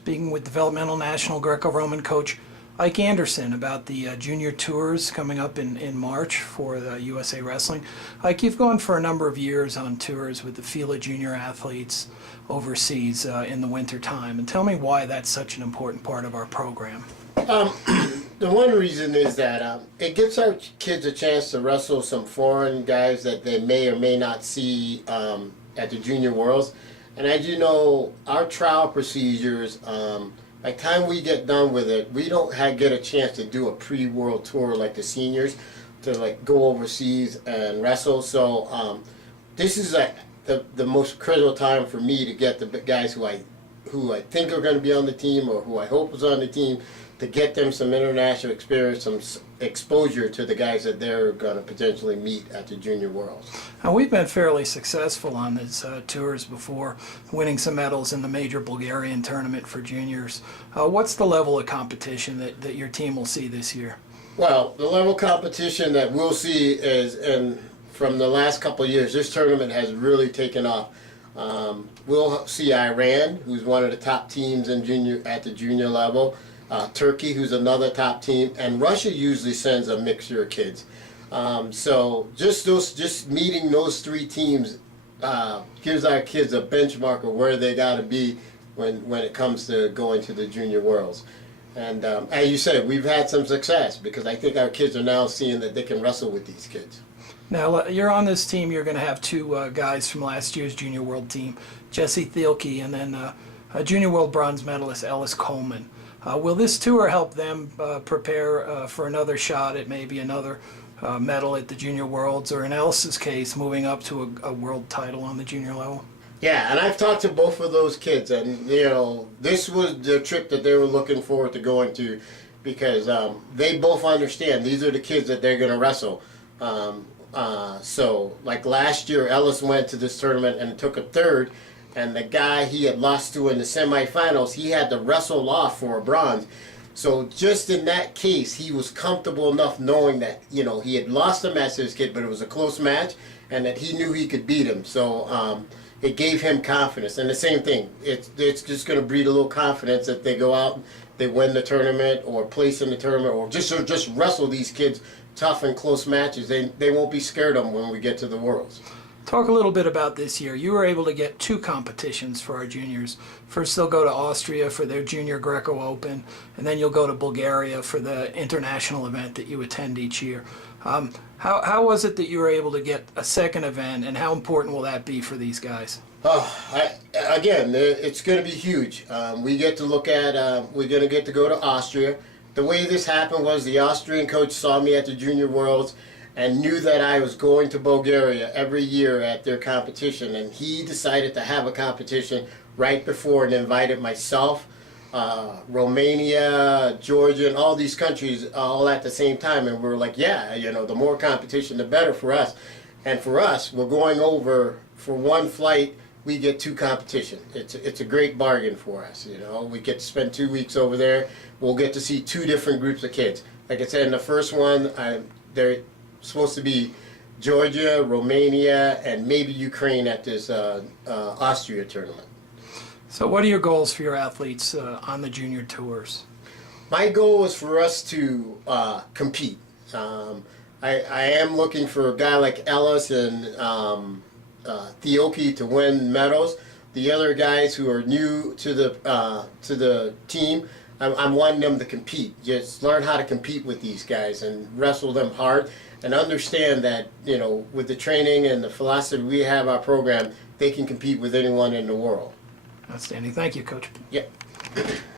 Speaking with Developmental National Greco-Roman Coach Ike Anderson about the junior tours coming up in March for the USA Wrestling. Ike, you've gone for a number of years on tours with the FILA Junior athletes overseas in the winter time. And tell me why that's such an important part of our program. The one reason is that it gives our kids a chance to wrestle some foreign guys that they may or may not see at the Junior Worlds. And as you know, our trial procedures, by the time we get done with it, we don't get a chance to do a pre-world tour like the seniors, to like go overseas and wrestle. So this is like the most critical time for me to get the guys who I think are going to be on the team or who I hope is on the team, to get them some international experience, some exposure to the guys that they're going to potentially meet at the Junior Worlds. Now, we've been fairly successful on these tours before, winning some medals in the major Bulgarian tournament for juniors. What's the level of competition that your team will see this year? Well, the level of competition that we'll see is, and from the last couple of years, this tournament has really taken off. We'll see Iran, who's one of the top teams in at the junior level. Turkey, who's another top team, and Russia usually sends a mixture of kids. So just meeting those three teams gives our kids a benchmark of where they got to be when it comes to going to the Junior Worlds. And as you said, we've had some success because I think our kids are now seeing that they can wrestle with these kids. Now, you're on this team. You're going to have two guys from last year's Junior World team, Jesse Thielke, and then a Junior World bronze medalist, Ellis Coleman. Will this tour help them prepare for another shot at maybe another medal at the Junior Worlds, or in Ellis's case, moving up to a world title on the junior level? Yeah, and I've talked to both of those kids, and this was the trip that they were looking forward to going to, because they both understand these are the kids that they're going to wrestle. So, like last year, Ellis went to this tournament and took a third. And the guy he had lost to in the semifinals, he had to wrestle off for a bronze. So just in that case, he was comfortable enough knowing that, he had lost a match to his kid, but it was a close match, and that he knew he could beat him. So it gave him confidence. And the same thing, it's just going to breed a little confidence if they go out, they win the tournament, or place in the tournament, or just wrestle these kids tough and close matches. They won't be scared of them when we get to the Worlds. Talk a little bit about this year. You were able to get two competitions for our juniors. First, they'll go to Austria for their Junior Greco Open, and then you'll go to Bulgaria for the international event that you attend each year. How was it that you were able to get a second event, and how important will that be for these guys? Again, it's going to be huge. We get to look at, we're going to get to go to Austria. The way this happened was the Austrian coach saw me at the Junior Worlds and knew that I was going to Bulgaria every year at their competition, and he decided to have a competition right before and invited myself, Romania, Georgia, and all these countries all at the same time. And we were like, yeah, the more competition, the better for us. And for us, we're going over for one flight. We get two competition. It's a great bargain for us. We get to spend 2 weeks over there. We'll get to see two different groups of kids. Like I said, in the first one, they're supposed to be Georgia, Romania, and maybe Ukraine at this Austria tournament. So what are your goals for your athletes on the junior tours? My goal was for us to compete. I am looking for a guy like Ellis and Thielke to win medals. The other guys who are new to the team, I'm wanting them to compete. Just learn how to compete with these guys and wrestle them hard, and understand that, with the training and the philosophy we have our program, they can compete with anyone in the world. Outstanding. Thank you, Coach. Yep.